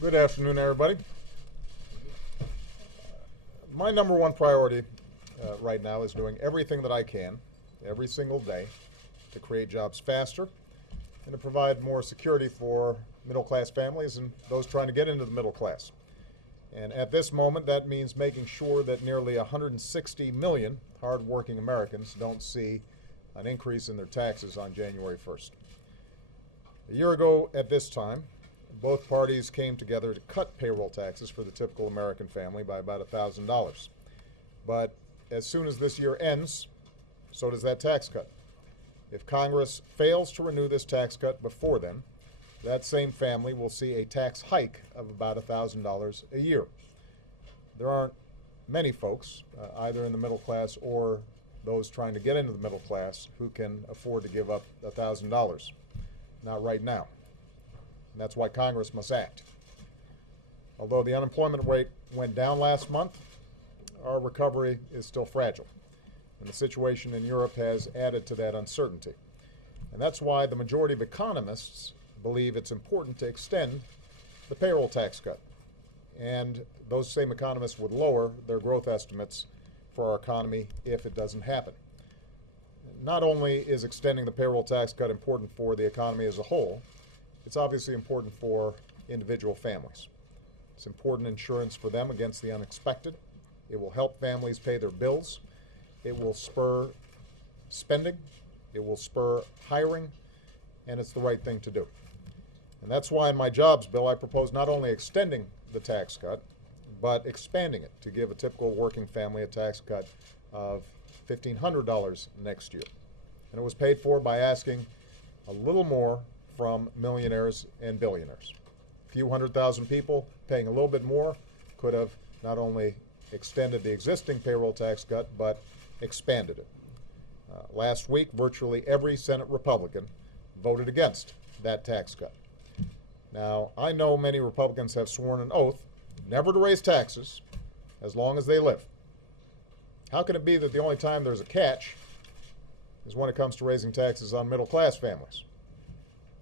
Good afternoon, everybody. My number one priority right now is doing everything that I can every single day to create jobs faster and to provide more security for middle-class families and those trying to get into the middle class. And at this moment, that means making sure that nearly 160 million hardworking Americans don't see an increase in their taxes on January 1st. A year ago at this time, both parties came together to cut payroll taxes for the typical American family by about $1,000. But as soon as this year ends, so does that tax cut. If Congress fails to renew this tax cut before then, that same family will see a tax hike of about $1,000 a year. There aren't many folks, either in the middle class or those trying to get into the middle class, who can afford to give up $1,000. Not right now. And that's why Congress must act. Although the unemployment rate went down last month, our recovery is still fragile. And the situation in Europe has added to that uncertainty. And that's why the majority of economists believe it's important to extend the payroll tax cut. And those same economists would lower their growth estimates for our economy if it doesn't happen. Not only is extending the payroll tax cut important for the economy as a whole, it's obviously important for individual families. It's important insurance for them against the unexpected. It will help families pay their bills. It will spur spending. It will spur hiring. And it's the right thing to do. And that's why in my jobs bill I propose not only extending the tax cut, but expanding it to give a typical working family a tax cut of $1,500 next year. And it was paid for by asking a little more from millionaires and billionaires. A few 100,000 people paying a little bit more could have not only extended the existing payroll tax cut, but expanded it. Last week, virtually every Senate Republican voted against that tax cut. Now, I know many Republicans have sworn an oath never to raise taxes as long as they live. How can it be that the only time there's a catch is when it comes to raising taxes on middle-class families?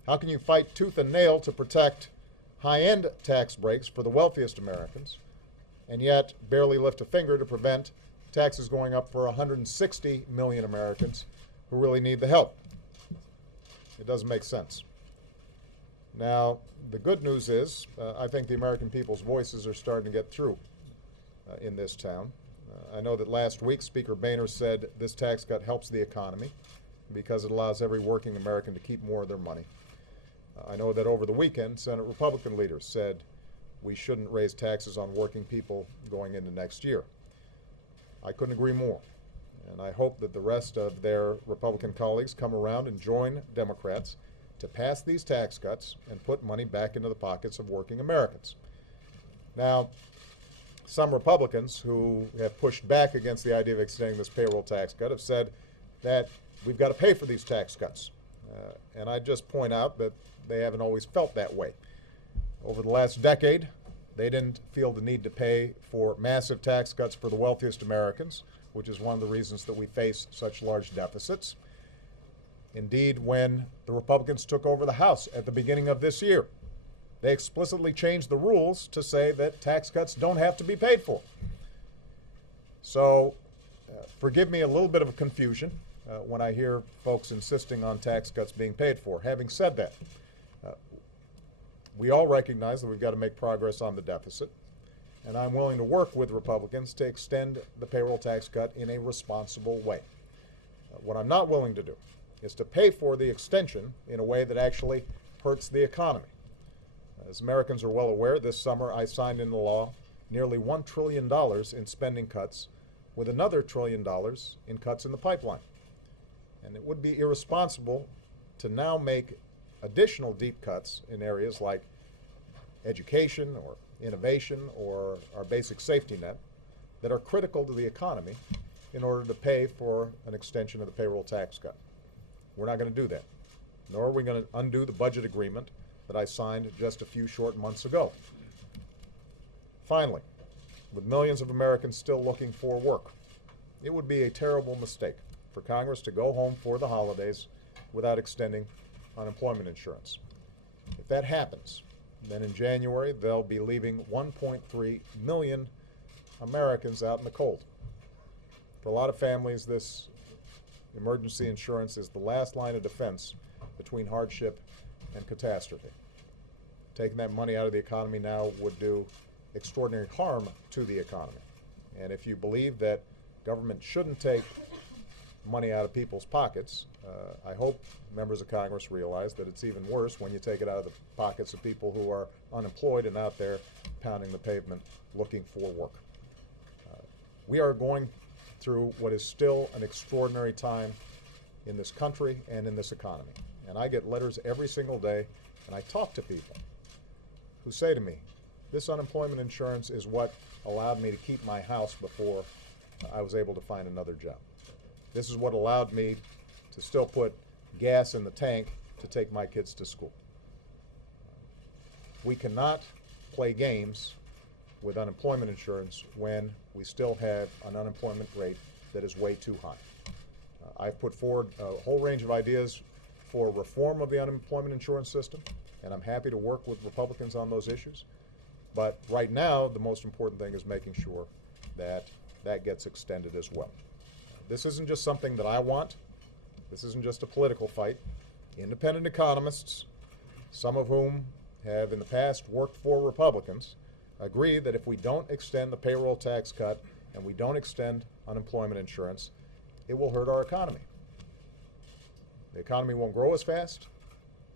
How can you fight tooth and nail to protect high-end tax breaks for the wealthiest Americans, and yet barely lift a finger to prevent taxes going up for 160 million Americans who really need the help? It doesn't make sense. Now, the good news is, I think the American people's voices are starting to get through in this town. I know that last week Speaker Boehner said this tax cut helps the economy because it allows every working American to keep more of their money. I know that over the weekend, Senate Republican leaders said we shouldn't raise taxes on working people going into next year. I couldn't agree more. And I hope that the rest of their Republican colleagues come around and join Democrats to pass these tax cuts and put money back into the pockets of working Americans. Now, some Republicans who have pushed back against the idea of extending this payroll tax cut have said that we've got to pay for these tax cuts. And I just point out that they haven't always felt that way. Over the last decade, they didn't feel the need to pay for massive tax cuts for the wealthiest Americans, which is one of the reasons that we face such large deficits. Indeed, when the Republicans took over the House at the beginning of this year, they explicitly changed the rules to say that tax cuts don't have to be paid for. So forgive me a little bit of a confusion when I hear folks insisting on tax cuts being paid for. Having said that, we all recognize that we've got to make progress on the deficit, and I'm willing to work with Republicans to extend the payroll tax cut in a responsible way. What I'm not willing to do is to pay for the extension in a way that actually hurts the economy. As Americans are well aware, this summer I signed into law nearly $1 trillion in spending cuts, with another $1 trillion in cuts in the pipeline. And it would be irresponsible to now make additional deep cuts in areas like education or innovation or our basic safety net that are critical to the economy in order to pay for an extension of the payroll tax cut. We're not going to do that, nor are we going to undo the budget agreement that I signed just a few short months ago. Finally, with millions of Americans still looking for work, it would be a terrible mistake for Congress to go home for the holidays without extending unemployment insurance. If that happens, then in January, they'll be leaving 1.3 million Americans out in the cold. For a lot of families, this emergency insurance is the last line of defense between hardship and catastrophe. Taking that money out of the economy now would do extraordinary harm to the economy. And if you believe that government shouldn't take money out of people's pockets, I hope members of Congress realize that it's even worse when you take it out of the pockets of people who are unemployed and out there pounding the pavement looking for work. We are going through what is still an extraordinary time in this country and in this economy. And I get letters every single day, and I talk to people who say to me, this unemployment insurance is what allowed me to keep my house before I was able to find another job. This is what allowed me to still put gas in the tank to take my kids to school. We cannot play games with unemployment insurance when we still have an unemployment rate that is way too high. I've put forward a whole range of ideas for reform of the unemployment insurance system, and I'm happy to work with Republicans on those issues. But right now, the most important thing is making sure that that gets extended as well. This isn't just something that I want. This isn't just a political fight. Independent economists, some of whom have in the past worked for Republicans, agree that if we don't extend the payroll tax cut and we don't extend unemployment insurance, it will hurt our economy. The economy won't grow as fast,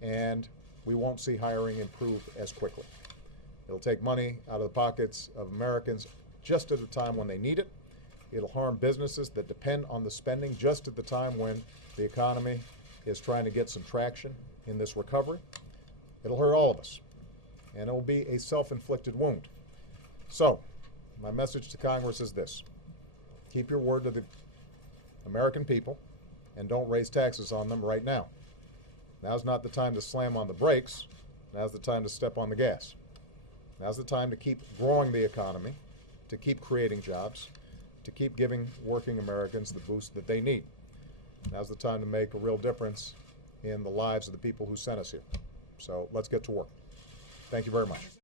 and we won't see hiring improve as quickly. It'll take money out of the pockets of Americans just at a time when they need it. It'll harm businesses that depend on the spending just at the time when the economy is trying to get some traction in this recovery. It'll hurt all of us, and it will be a self-inflicted wound. So, my message to Congress is this. Keep your word to the American people and don't raise taxes on them right now. Now's not the time to slam on the brakes. Now's the time to step on the gas. Now's the time to keep growing the economy, to keep creating jobs, to keep giving working Americans the boost that they need. Now's the time to make a real difference in the lives of the people who sent us here. So let's get to work. Thank you very much.